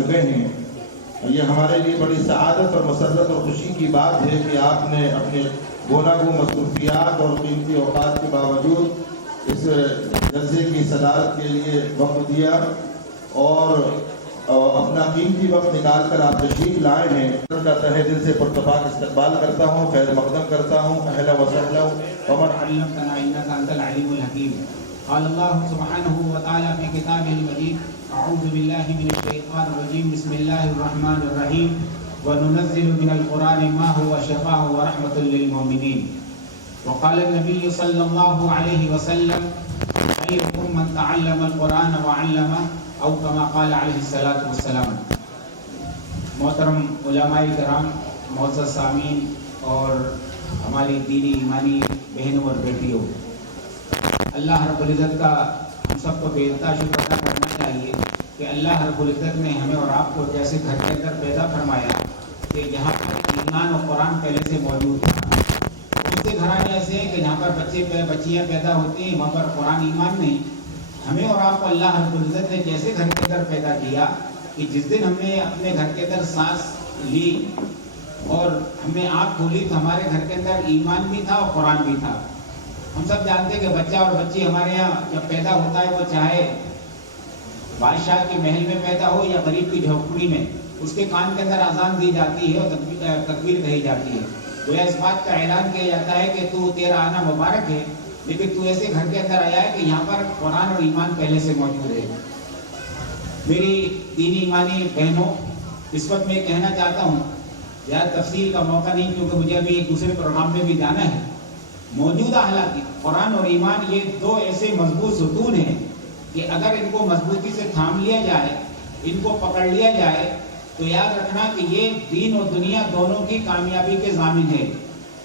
چکے ہیں. یہ ہمارے لیے بڑی سعادت اور مسرت اور خوشی کی بات ہے کہ آپ نے اپنے گوناگوں مصروفیات اور قیمتی اوقات کے باوجود اس جلسے کی صدارت کے لیے وقت دیا اور اپنا قیمتی وقت نکال کر آپ تشریف لائے ہیں. ان کا تہہ دل سے پرتپاک استقبال کرتا ہوں، خیر مقدم کرتا ہوں. اہلا وسہلا ومن علمتنا انك انت العليم الحكيم. قال الله سبحانه وتعالى في كتابه المجيد: اعوذ بالله من الشيطان الرجيم، بسم الله الرحمن الرحيم، وننزل من القرآن ما هو شفاء ورحمة للمؤمنين. وقال النبي صلى الله عليه وسلم: خيركم من تعلم القرآن وعلمه، او كما قال عليه الصلاة والسلام. محترم علماء کرام، معزز سامعین اور ہماری دینی ایمانی بہنوں اور بیٹیوں، اللہ رب العزت کا ہم سب کو بے انتہا شکر ادا کرنا چاہیے کہ اللہ رب العزت نے ہمیں اور آپ کو جیسے گھر کے اندر پیدا فرمایا کہ جہاں پر ایمان اور قرآن پہلے سے موجود تھا. بہت سے گھرانے ایسے ہیں کہ جہاں پر بچیاں پیدا ہوتی ہیں وہاں پر قرآن ایمان نہیں. ہمیں اور آپ کو اللہ رب العزت نے جیسے گھر کے اندر پیدا کیا کہ جس دن ہم نے اپنے گھر کے اندر سانس لی اور ہم نے آنکھ کھولی تو ہمارے گھر کے اندر ایمان بھی تھا اور قرآن بھی تھا. ہم سب جانتے ہیں کہ بچہ اور بچی ہمارے یہاں جب پیدا ہوتا ہے وہ چاہے بادشاہ کے محل میں پیدا ہو یا غریب کی جھونپڑی میں، اس کے کان کے اندر اذان دی جاتی ہے اور تکبیر کہی جاتی ہے. گویا اس بات کا اعلان کیا جاتا ہے کہ تو تیرا آنا مبارک ہے، لیکن تو ایسے گھر کے اندر آیا ہے کہ یہاں پر قرآن اور ایمان پہلے سے موجود ہے. میری دینی ایمانی بہنوں، اس وقت میں کہنا چاہتا ہوں، زیادہ تفصیل کا موقع نہیں کیونکہ مجھے ابھی ایک دوسرے پروگرام میں بھی جانا ہے. موجودہ حالات قرآن اور ایمان یہ دو ایسے مضبوط ستون ہیں کہ اگر ان کو مضبوطی سے تھام لیا جائے، ان کو پکڑ لیا جائے تو یاد رکھنا کہ یہ دین اور دنیا دونوں کی کامیابی کے ضامن ہے.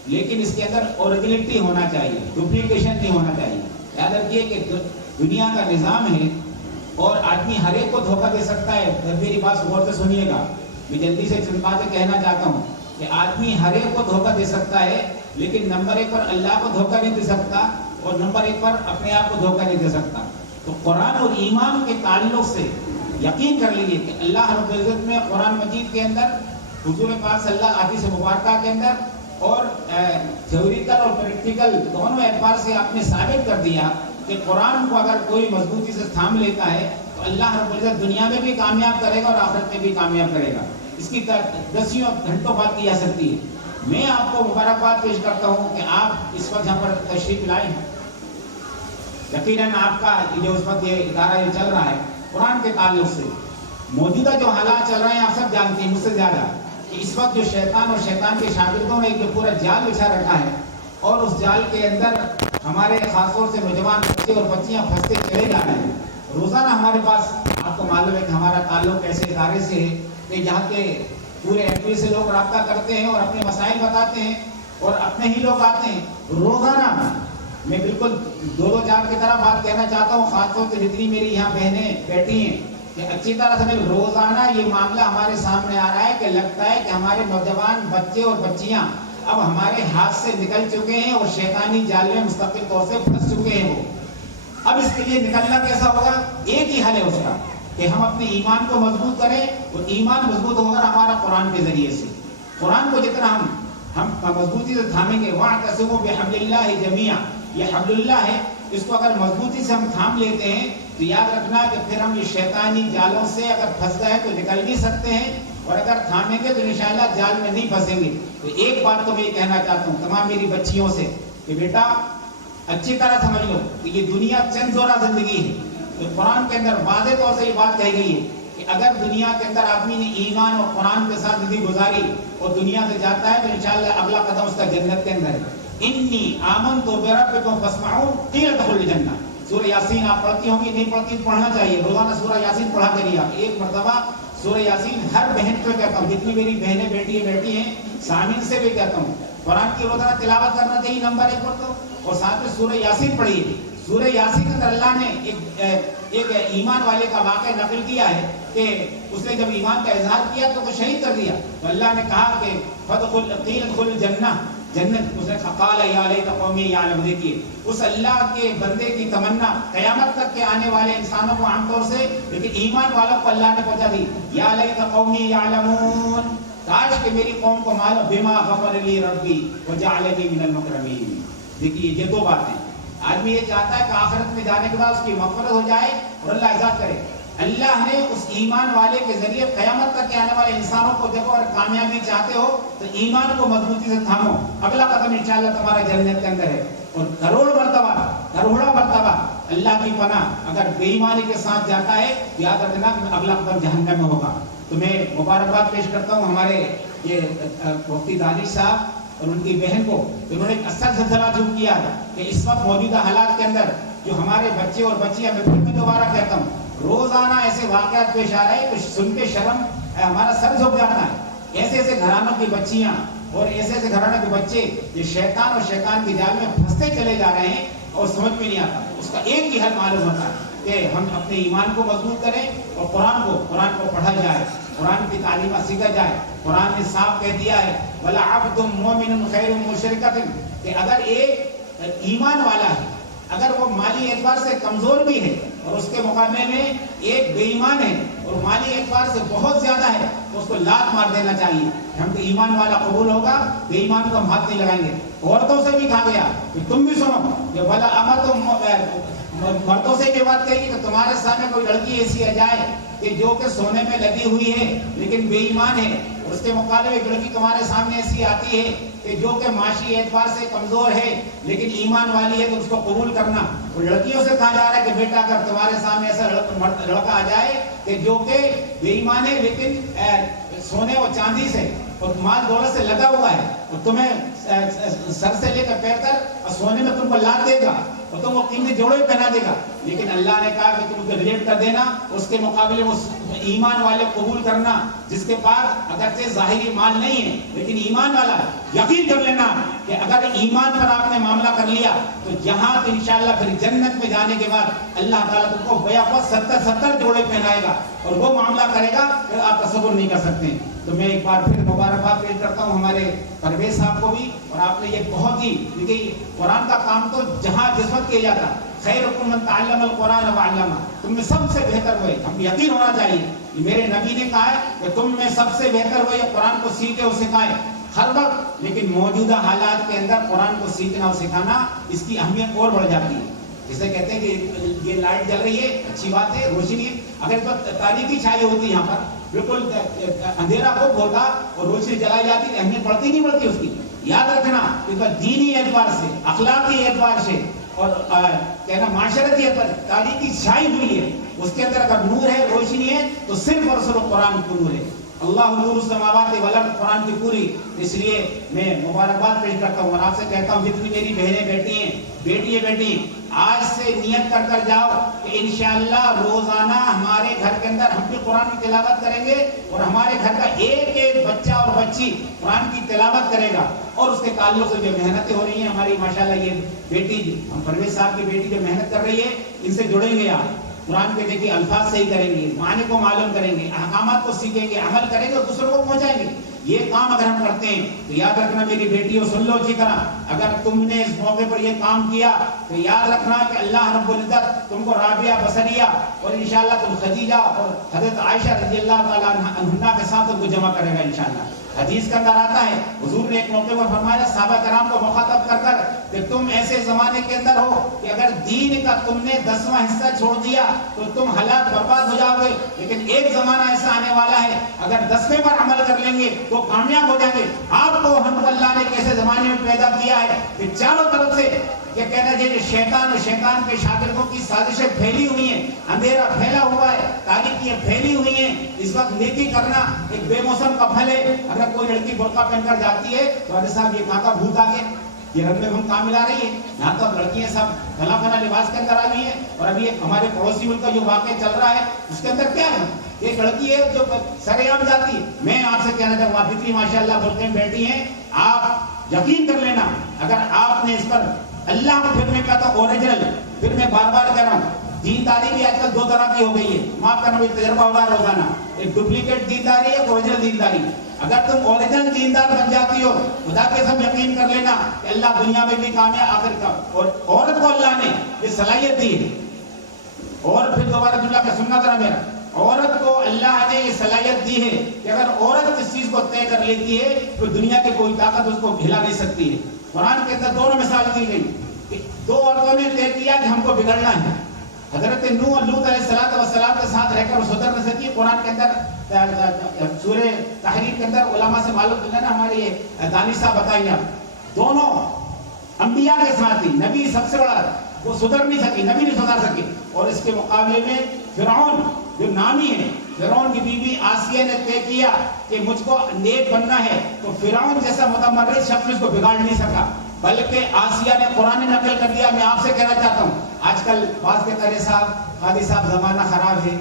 لیکن اس کے اندر اوریجنلٹی ہونا چاہیے، ڈپلیکیشن نہیں ہونا چاہیے. یاد رکھیے کہ دنیا کا نظام ہے اور آدمی ہر ایک کو دھوکہ دے سکتا ہے. میری بات غور سے سنیے گا، میں جلدی سے چند باتیں کہنا چاہتا ہوں کہ آدمی ہر ایک کو دھوکہ دے سکتا ہے، لیکن نمبر ایک پر اللہ کو دھوکہ نہیں دے سکتا اور نمبر ایک پر اپنے آپ کو دھوکہ نہیں دے سکتا. تو قرآن اور ایمان کے تعلق سے یقین کر لیجیے کہ اللہ رب العزت میں قرآن مجید کے اندر، حضور پاک صلی اللہ علیہ وسلم مبارکہ کے اندر اور تھیوریکل اور پریکٹیکل دونوں اعتبار سے آپ نے ثابت کر دیا کہ قرآن کو اگر کوئی مضبوطی سے تھام لیتا ہے تو اللہ رب العزت دنیا میں بھی کامیاب کرے گا اور آخرت میں بھی کامیاب کرے گا. اس کی دسیوں گھنٹوں بات کی جا سکتی ہے. میں آپ کو مبارکباد پیش کرتا ہوں کہ آپ اس وقت یہاں پر تشریف لائے ہیں. یقیناً آپ کا جو اس وقت یہ ادارہ یہ چل رہا ہے قرآن کے تعلق سے، موجودہ جو حالات چل رہے ہیں آپ سب جانتے ہیں مجھ سے زیادہ کہ اس وقت جو شیطان اور شیطان کے شاگردوں نے جو پورا جال بچھا رکھا ہے اور اس جال کے اندر ہمارے خاص طور سے نوجوان بچے اور بچیاں پھنستے چلے جا رہے ہیں. روزانہ ہمارے پاس آپ کو معلوم ہے کہ ہمارا تعلق ایسے ادارے سے ہے کہ جہاں کے پورے ایمپی سے لوگ رابطہ کرتے ہیں اور اپنے مسائل بتاتے ہیں اور اپنے ہی لوگ آتے ہیں. روزانہ میں بالکل دو چار کی طرح بات کہنا چاہتا ہوں، خاص طور سے جتنی میری یہاں بہنیں بیٹھی ہیں کہ اچھی طرح سے روزانہ یہ معاملہ ہمارے سامنے آ رہا ہے کہ لگتا ہے کہ ہمارے نوجوان بچے اور بچیاں اب ہمارے ہاتھ سے نکل چکے ہیں اور شیطانی جال میں مستقل طور سے پھنس چکے ہیں. وہ اب اس کے لیے نکلنا کیسا ہوگا؟ ایک ہی حل ہے اس کا کہ ہم اپنے ایمان کو مضبوط کریں اور ایمان مضبوط ہوگا ہمارا قرآن کے ذریعے سے. قرآن کو جتنا ہم مضبوطی سے تھامیں گے، وَاعْتَصِمُوا بِحَبْلِ اللَّهِ جَمِيعًا، یہ حبل اللہ ہے، اس کو اگر مضبوطی سے ہم تھام لیتے ہیں تو یاد رکھنا کہ پھر ہم یہ شیطانی جالوں سے اگر پھنس گئے تو نکل بھی سکتے ہیں اور اگر تھامیں گے تو انشاءاللہ جال میں نہیں پھنسیں گے. تو ایک بات تو میں یہ کہنا چاہتا ہوں تمام میری بچیوں سے کہ بیٹا اچھی طرح سمجھ لو کہ یہ دنیا چند دورہ زندگی ہے. تو قرآن کے اندر واضح طور سے یہ بات کہی گئی ہے کہ اگر دنیا کے اندر آدمی نے ایمان اور قرآن کے ساتھ زندگی گزاری اور دنیا سے جاتا ہے تو انشاءاللہ اگلا قدم اس کا جنت کے اندر ہے. انی آمنت بربکم فاسمعون قیل ادخلوا الجنہ. سورہ یاسین آپ پڑھتی ہوں گی، نہیں پڑھتی پڑھنا چاہیے. روزانہ سورہ یاسین پڑھا کریے آپ. ایک مرتبہ سورہ یاسین ہر بہن کو کہتا ہوں، جتنی میری بہنیں بیٹی ہیں سامعین سے بھی کہتا ہوں قرآن کی روزانہ تلاوت کرنا چاہیے نمبر 1 پر تو، اور ساتھ میں سورہ یاسین پڑھیے. سورہ یاسین کے اندر اللہ نے ایک ایمان والے کا واقعہ نقل کیا ہے کہ اس نے جب ایمان کا اظہار کیا تو شہید کر دیا. تو اللہ نے کہا کہ قیل ادخلوا الجنہ، جنت اسے قال یا لیت قومی یعلمون. دیکھیے اس اللہ کے بندے کی تمنا قیامت تک کے آنے والے انسانوں کو عام طور سے، لیکن ایمان والوں کو اللہ نے پہنچا دی یا لیت قومی یعلمون، کاش کہ میری قوم کو معلوم بما غفر لی ربی وجعلنی من المکرمین. دیکھیے یہ دو باتیں، آدمی یہ چاہتا ہے کہ آخرت میں جانے کے بعد اس کی مغفرت ہو جائے اور اللہ عزت کرے. اللہ نے اس ایمان والے کے ذریعے قیامت تک کے آنے والے انسانوں کو دیکھو، اگر کامیابی چاہتے ہو تو ایمان کو مضبوطی سے تھامو، اگلا قدم انشاءاللہ تمہارا جنت کے اندر ہے. اور کروڑا مرتبہ اللہ کی پناہ اگر بے ایمانی کے ساتھ جاتا ہے، یاد رکھنا کہ اگلا قدم جہنم میں ہوگا. تو میں مبارکباد پیش کرتا ہوں ہمارے یہ مفتی دانش صاحب اور ان کی بہن کو، انہوں نے ایک اصل زلزلہ جو کیا ہے کہ اس وقت موجودہ حالات کے اندر جو ہمارے بچے اور بچیاں، میں پھر بھی دوبارہ کہتا ہوں، روزانہ ایسے واقعات پیش آ رہے ہیں کہ سن کے شرم ہمارا سر جھک جاتا ہے. ایسے ایسے گھرانوں کی بچیاں اور ایسے ایسے گھرانوں کے بچے یہ شیطان اور شیطان کی جال میں پھنستے چلے جا رہے ہیں اور سمجھ میں نہیں آتا. اس کا ایک ہی حل معلوم ہوتا ہے کہ ہم اپنے ایمان کو مضبوط کریں اور قرآن کو پڑھا جائے، قرآن کی تعلیمات سیکھا جائے. قرآن نے صاف کہہ دیا ہے وَلَعَبْدٌ مُؤْمِنٌ خَيْرٌ مُشْرِكَةٍ، کہ اگر ایک ایمان والا ہے، اگر وہ مالی اعتبار سے کمزور بھی ہے اور اس کے مقابلے میں ایک بے ایمان ہے اور مالی اعتبار سے بہت زیادہ ہے، تو اس کو لات مار دینا چاہیے. ہم تو ایمان والا قبول ہوگا، بے ایمان کو ہم ہاتھ نہیں لگائیں گے. عورتوں سے بھی کہا گیا کہ تم بھی سنو کہ بھلا مردوں سے یہ بات کہی کہ تمہارے سامنے کوئی لڑکی ایسی آ جائے کہ جو کہ سونے میں لگی ہوئی ہے لیکن بے ایمان ہے، اور اس کے مقابلے میں ایک لڑکی تمہارے سامنے ایسی آتی ہے کہ جو کہ معاشی اعتبار سے کمزور ہے لیکن ایمان والی ہے، تو اس کو قبول کرنا. اور لڑکیوں سے کہا جا رہا ہے کہ بیٹا اگر تمہارے سامنے ایسا لڑکا آ جائے کہ جو کہ بے ایمان ہے لیکن سونے اور چاندی سے اور مال دولت سے لگا ہوا ہے اور تمہیں سر سے لے کر پیر تک اور سونے میں تم کو لاد دے گا اور تم وہ قیمتی جوڑے پہنا دے گا، لیکن اللہ نے کہا کہ تم اسے ریلیٹ کر دینا، اس کے مقابلے میں ایمان والے قبول کرنا جس کے پاس اگرچہ ظاہری مال نہیں ہے لیکن ایمان والا ہے. یقین کر لینا کہ اگر ایمان پر آپ نے معاملہ کر لیا تو یہاں انشاءاللہ پھر جنت میں جانے کے بعد اللہ تعالیٰ تم کو بیاقوت 70 جوڑے پہنائے گا اور وہ معاملہ کرے گا کہ آپ تصور نہیں کر سکتے. تو میں ایک بار پھر مبارکباد پیش کرتا ہوں ہمارے پرویز صاحب کو بھی، اور آپ نے یہ بہت ہی دیکھیے قرآن کا کام تو جہاں جس وقت کیا جاتا، خیرکم من تعلم القرآن وعلمہ، تم میں سب سے بہتر ہوئے، ہم یقین ہونا چاہیے میرے نبی نے کہا ہے کہ تم میں سب سے بہتر ہوئے قرآن کو سیکھے اور سکھائے ہر وقت. لیکن موجودہ حالات کے اندر قرآن کو سیکھنا اور سکھانا اس کی اہمیت اور بڑھ جاتی ہے. جسے کہتے ہیں کہ یہ لائٹ جل رہی ہے، اچھی بات ہے، روشنی ہے، اگر اس وقت تاریکی چھائی ہوتی ہے یہاں پر بالکل اندھیرا خوب ہوتا اور روشنی جلائی جاتی تو اہمیت بڑھتی نہیں بڑھتی اس کی. یاد رکھنا کہ دینی اعتبار سے، اخلاقی اعتبار سے اور کہنا معاشرتی اعتبار سے تاریکی چھائی ہوئی ہے، اس کے اندر اگر نور ہے، روشنی ہے تو صرف اور صرف قرآن کو نور ہے. اللہ نور السماوات والارض، قرآن کی پوری. اس لیے میں مبارکباد پیش کرتا ہوں اور آپ سے کہتا ہوں جتنی میری بہنیں بیٹی ہیں، بیٹی آج سے نیت کر جاؤ کہ انشاءاللہ روزانہ ہمارے گھر کے اندر ہم بھی قرآن کی تلاوت کریں گے اور ہمارے گھر کا ایک ایک بچہ اور بچی قرآن کی تلاوت کرے گا. اور اس کے تعلق سے جو محنتیں ہو رہی ہیں ہماری ماشاءاللہ یہ بیٹی، ہم پرویز صاحب کی بیٹی جو محنت کر رہی ہے، ان سے جڑیں گے آپ قرآن کے دیکھیے الفاظ صحیح کریں گے، معنی کو معلوم کریں گے، احکامات کو سیکھیں گے، عمل کریں گے اور دوسروں کو پہنچائیں گے. یہ کام اگر ہم کرتے ہیں تو یاد رکھنا میری بیٹیوں سن لو اچھی طرح، اگر تم نے اس موقع پر یہ کام کیا تو یاد رکھنا کہ اللہ رب العزت تم کو رابعہ بصریہ اور انشاءاللہ تم خدیجہ اور حضرت عائشہ رضی اللہ تعالیٰ عنہا کے ساتھ تم کو جمع کرے گا انشاءاللہ. حدیث کا اندر آتا ہے حضور نے ایک موقع پر فرمایا صحابہ کرام کو مخاطب کر کر کہ تم ایسے زمانے کے اندر ہو کہ اگر دین کا تم نے 10واں حصہ چھوڑ دیا تو تم ہلاک برباد ہو جاؤ گے، لیکن ایک زمانہ ایسا آنے والا ہے اگر 10ویں پر عمل کر لیں گے تو کامیاب ہو جائیں گے. آپ کو ہم اللہ نے کیسے زمانے میں پیدا کیا ہے کہ چاروں طرف سے یہ کہنا چاہیے شیطان اور شیطان کے شاگردوں کی سازشیں پھیلی ہوئی ہیں، اندھیرا پھیلا ہوا ہے، تاریکیاں پھیلی ہوئی ہیں. اس وقت نیکی کرنا ایک بے موسم کا پھل ہے. اگر کوئی لڑکی برقع پہن کر جاتی ہے تو حضرت صاحب یہ کہاں کا بھوت آ گیا، یہ رنگ میں ہم کام ملا رہی ہے. یہاں تو اب لڑکیاں سب فلاں فلاں لباس کے اندر آ گئی ہیں. اور ابھی ہمارے پڑوسی ملک کا جو واقعہ چل رہا ہے اس کے اندر کیا ہے، ایک لڑکی ہے جو سر عام جاتی ہے. میں آپ سے کہنا چاہوں گا آپ اتنی ماشاءاللہ برقعے میں بیٹھی ہیں، آپ یقین کر لینا اگر آپ نے اس پر اللہ کو پھر میں کہتا ہوں اوریجنل، پھر میں بار بار کہہ رہا ہوں دینداری بھی آج کل دو طرح کی ہو گئی ہے، معاف کرنا بھی تجربہ ہو رہا ہے روزانہ. ایک ڈپلیکیٹ دینداری ہے، ایک اوریجنل دینداری. اگر تم اوریجنل دیندار بن جاتی ہو خدا کے سب یقین کر لینا کہ اللہ دنیا میں بھی کامیاب آخر کا. اور عورت کو اللہ نے یہ صلاحیت دی ہے. اور پھر دوبارہ جملہ کا سننا ذرا میرا, عورت کو اللہ نے یہ صلاحیت دی ہے کہ اگر عورت اس چیز کو طے کر لیتی ہے تو دنیا کی کوئی طاقت اس کو ہلا نہیں سکتی ہے. قرآن کے اندر دونوں مثال دی گئی کہ دو عورتوں نے طے کیا کہ ہم کو بگڑنا ہے. حضرت نوح اور لوط علیہ السلام کے ساتھ رہ کر وہ سدھر نہ سکی. قرآن کے اندر سورہ تحریم کے اندر علماء سے معلوم کرنا نا, ہمارے یہ دانش صاحب بتائیے, دونوں انبیاء کے ساتھ ہی نبی سب سے بڑا وہ سدھر نہیں سکی, نبی نہیں سدھر سکی. اور اس کے مقابلے میں فرعون جو نامی ہے, فرعون کی بیوی آسیہ نے طے کیا کہ مجھ کو نیک بننا ہے, تو فرعون جیسا متمرد شخص اس کو بگاڑ نہیں سکا, بلکہ آسیہ نے قرآن نقل کر دیا. میں آپ سے کہنا چاہتا ہوں, آج کل بعض کے طرح صاحب قاضی صاحب زمانہ خراب ہے,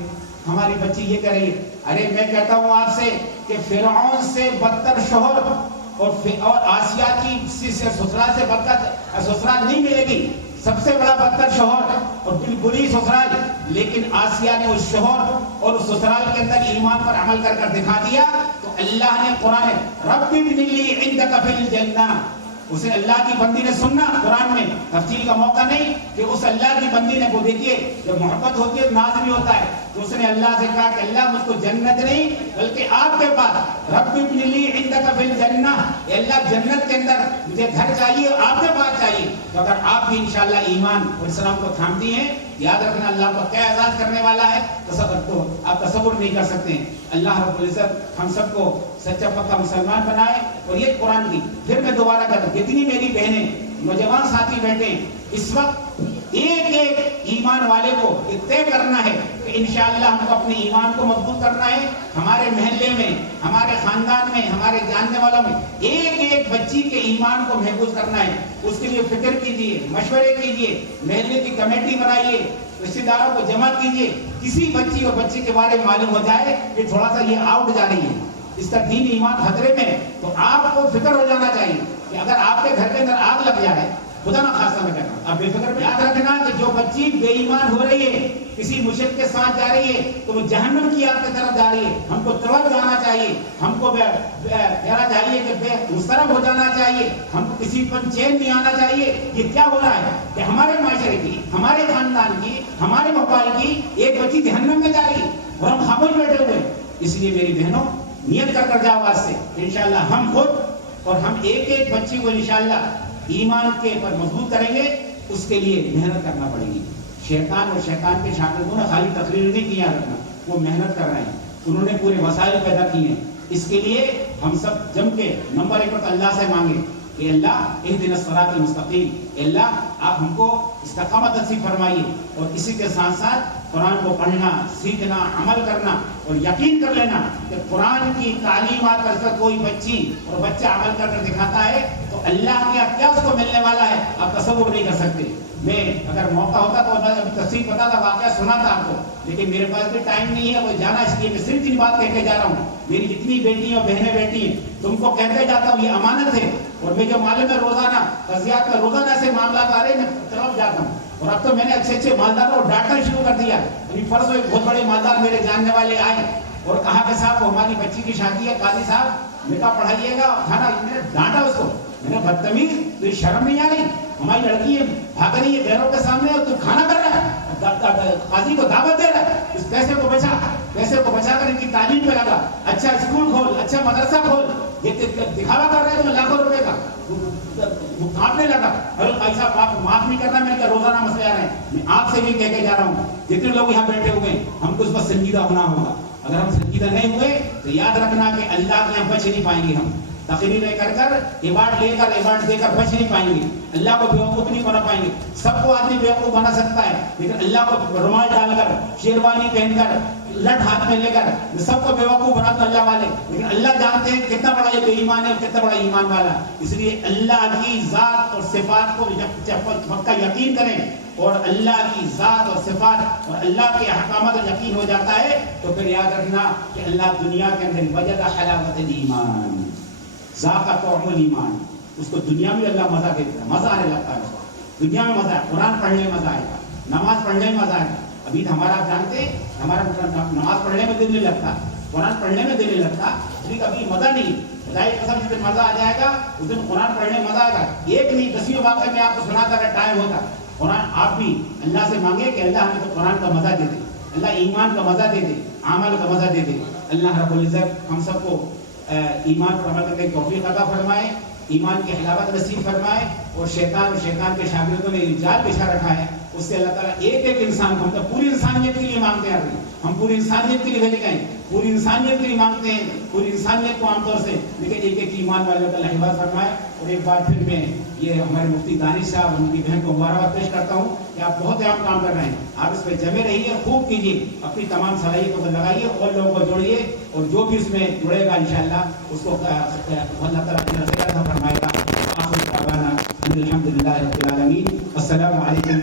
ہماری بچی یہ کہہ رہی ہے. ارے میں کہتا ہوں آپ سے کہ فرعون سے بدتر شوہر اور آسیہ کی سسرال سے بدتر سسرال نہیں ملے گی. سب سے بڑا بدتر شوہر اور بری سسرال, لیکن آسیہ نے اس شوہر اور اس سسرال کے اندر ایمان پر عمل کر دکھا دیا. تو اللہ نے قرآن رب ابن لی عندک فی الجنہ, اسے اللہ کی بندی نے سننا. قرآن میں تفصیل کا موقع نہیں کہ اس اللہ کی بندی نے, وہ دیکھیے جب محبت ہوتی ہے ناز بھی ہوتا ہے, تو اس نے اللہ سے کہا کہ اللہ مجھ کو جنت نہیں بلکہ آپ کے پاس رب ابن لی عندک فی الجنہ, اللہ جنت کے اندر مجھے گھر چاہیے, آپ کے پاس چاہیے. تو اگر آپ بھی انشاءاللہ ایمان اور اسلام کو تھامتی ہیں, یاد رکھنا اللہ کو کیا اعزاز کرنے والا ہے, تو آپ تصور نہیں کر سکتے ہیں. اللہ رب العزت ہم سب کو سچا پکا مسلمان بنائے. اور یہ قرآن کی پھر میں دوبارہ کہتا ہوں, جتنی میری بہنیں نوجوان ساتھی بیٹھے ہیں اس وقت, ایک ایک ایمان والے کو یہ طے کرنا ہے کہ انشاءاللہ ہم کو اپنے ایمان کو مضبوط کرنا ہے. ہمارے محلے میں, ہمارے خاندان میں, ہمارے جاننے والوں میں ایک ایک بچی کے ایمان کو محفوظ کرنا ہے. اس کے لیے فکر کیجیے, مشورے کیجیے, محلے کی کمیٹی بنائیے, رشتے داروں کو جمع کیجیے. کسی بچی اور بچے کے بارے میں معلوم ہو جائے کہ تھوڑا سا یہ آؤٹ جا رہی ہے, اس کا دین ایمان خطرے میں ہے, تو آپ کو فکر ہو جانا چاہیے کہ اگر آپ کے گھر کے اندر آگ لگ جائے, خدا نہ خاصہ میں کہتا ہوں, آپ بے فکر میں یاد رکھنا کہ جو بچی بے ایمان ہو رہی ہے, کسی مشرک کے ساتھ جا رہی ہے, تو وہ جہنم کی آگ کی طرف جا رہی ہے. ہم کو تڑپ جانا چاہیے, ہم کو کہنا چاہیے کہ بے مسترب ہو جانا چاہیے, ہم کو کسی پر چین نہیں آنا چاہیے. یہ کیا ہو رہا ہے کہ ہمارے معاشرے کی, ہمارے خاندان کی, ہمارے مقبول کی ایک بچی جہنم میں جا رہی ہے اور ہم خاموش بیٹھے ہوئے. اس لیے میری بہنوں نیت کر جاؤ آج سے انشاءاللہ ہم خود اور ہم ایک ایک بچی کو انشاءاللہ ایمان کے پر مضبوط کریں گے. اس کے لیے محنت کرنا پڑے گی. شیطان اور شیطان کے شاگردوں نے خالی تقریر نہیں کیا رکھنا, وہ محنت کر رہے ہیں, انہوں نے پورے وسائل پیدا کیے ہیں. اس کے لیے ہم سب جم کے نمبر 1 پر اللہ سے مانگے کہ اللہ اہدنا الصراط المستقیم, اللہ آپ ہم کو استقامت نصیب فرمائیے. اور اسی کے ساتھ ساتھ قرآن کو پڑھنا, سیکھنا, عمل کرنا اور یقین کر لینا کہ قرآن کی تعلیمات پر کوئی بچی اور بچہ عمل کر دکھاتا ہے تو اللہ کیا اس کو ملنے والا ہے آپ تصور نہیں کر سکتے. میں اگر موقع ہوتا تو میں تفصیل پتا تھا, واقعہ سنا تھا آپ کو, لیکن میرے پاس بھی ٹائم نہیں ہے وہ جانا, اس لیے میں صرف 3 بات کہہ کے جا رہا ہوں. میری جتنی بیٹیاں اور بہنیں بیٹی ہیں تم کو کہتے جاتا ہوں, یہ امانت ہے. اور میں جو معلوم ہے روزانہ تجزیات میں روزانہ ایسے معاملات آ رہے ہیں, میں طرف جاتا ہوں. اور اب تو میں نے اچھے مالداروں کو ڈانٹنا شروع کر دیا. پرسوں ایک بہت بڑے مالدار میرے جاننے والے آئے اور کہا کہ صاحب وہ ہماری بچی کی شادی ہے, قاضی صاحب نکاح پڑھائیے گا. کھانا میں نے ڈانٹا اس کو, میں نے بدتمیز, تو شرم نہیں آ رہی, ہماری لڑکی ہے بھاگ رہی ہے غیروں کے سامنے اور تو کھانا کر رہا ہے, قاضی کو دعوت دے رہا ہے. اس پیسے کو بچا کر ان کی تعلیم پہ لگا, اچھا اسکول کھول, اچھا مدرسہ کھول. یہ دکھاوا کر رہے ہیں تو لاکھوں روپے کا, وہ کانپنے لگا. ارے قاضی صاحب آپ معاف نہیں کرنا, میں کیا روزانہ مسئلے آ رہے ہیں. میں آپ سے بھی کہہ کے جا رہا ہوں, جتنے لوگ یہاں بیٹھے ہوئے ہیں ہم کو اس پر سنجیدہ ہونا ہوگا. اگر ہم سنجیدہ نہیں ہوئے تو یاد رکھنا کہ اللہ کے یہاں بچ نہیں پائیں گے. ہم تقریریں کر ایوارڈ دے کر بچ نہیں پائیں گے. اللہ کو بیوقوف نہیں بنا پائیں گے. سب کو آدمی بیوقوف بنا سکتا ہے, لیکن اللہ کو رومال ڈال کر, شیروانی پہن کر, لٹ ہاتھ میں لے کر سب کو بیوقوف بنا تو اللہ والے, لیکن اللہ جانتے ہیں کتنا بڑا یہ بے ایمان ہے اور کتنا بڑا ایمان والا. اس لیے اللہ کی ذات اور صفات کو پکا یقین کریں, اور اللہ کی ذات اور صفات اور اللہ کے احکامات اور یقین ہو جاتا ہے تو پھر یاد رکھنا کہ اللہ دنیا کے اندر وجد حلاوت الایمان, ذاق طعم الایمان, اس کو دنیا میں اللہ مزہ دیتا ہے, مزہ آنے لگتا ہے اس کو. دنیا میں مزہ ہے, قرآن پڑھنے میں مزہ آئے گا, نماز پڑھنے میں مزہ آئے گا. ابھی ہمارا آپ جانتے ہیں ہمارا نماز پڑھنے میں دل نہیں لگتا, قرآن پڑھنے میں دل نہیں لگتا، اس لیے کبھی مزہ نہیں. خدا کی قسم جس دن مزہ آ جائے گا اس دن قرآن پڑھنے میں مزہ آئے گا. ایک نہیں 10 واقعے میں آپ کو سناتا اگر ٹائم ہوتا. قرآن آپ بھی اللہ سے مانگے کہ اللہ ہمیں تو قرآن کا مزہ دے دے، اللہ ایمان کا مزہ دے دے، عمل کا مزہ دے دے. اللہ رب العزت ہم سب کو ایمان پر عمل کرنے کی توفیق عطا فرمائے، ایمان کی حلاوت نصیب فرمائے. اور شیطان کے شاگردوں نے جال بچھا رکھا ہے، اس سے اللہ تعالیٰ ایک ایک انسان کو، ہم تو پوری انسانیت کے لیے مانگتے ہیں. ہم پوری انسانیت کے لیے بھیجے گئے، پوری انسانیت کے لیے مانگتے ہیں، پوری انسانیت کو عام طور سے، لیکن ایک ایک ایمان والوں کا اللہ حفاظت فرمائے. اور ایک بار پھر میں یہ ہمارے مفتی دانش صاحب ان کی بہن کو مبارکباد پیش کرتا ہوں کہ آپ بہت اہم کام کر رہے ہیں. آپ اس پہ جمے رہیے، خوب کیجیے، اپنی تمام صلاحیتوں کو لگائیے اور لوگوں کو جوڑیے، اور جو بھی اس میں جڑے گا انشاءاللہ اس کو اللہ تعالیٰ اپنی نصیحت فرمائے گا. آخر دعوانا الحمد للہ رب العالمین. السلام علیکم